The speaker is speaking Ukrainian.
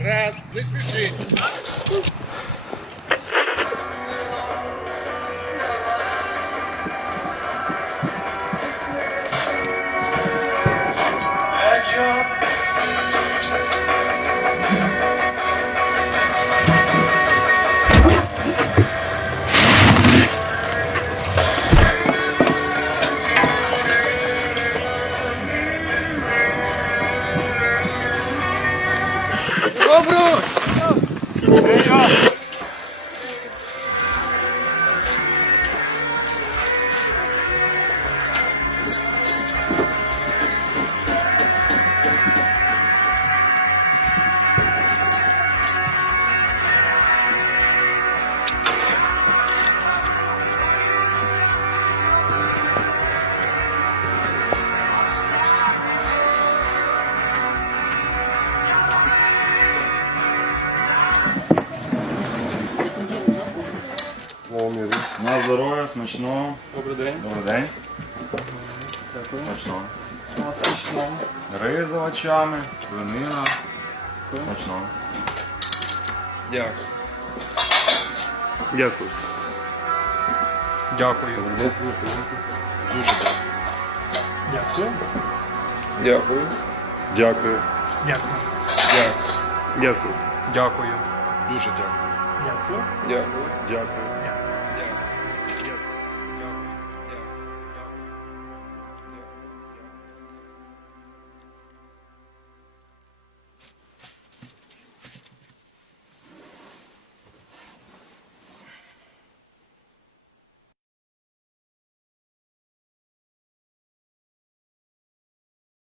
Раз, не Ô, Bruno! Vem, ó! повний. На здоров'я, смачно. Добрий день. Добрий день. Дякую. Смачного. Смачного. Рис з овочами, свинина. Смачного. Дякую. Дякую. Дякую. Дуже дякую. Дякую. Дякую. Дякую. Дякую. Дякую. Дякую. Дуже дякую. Дякую. Дякую. Дякую.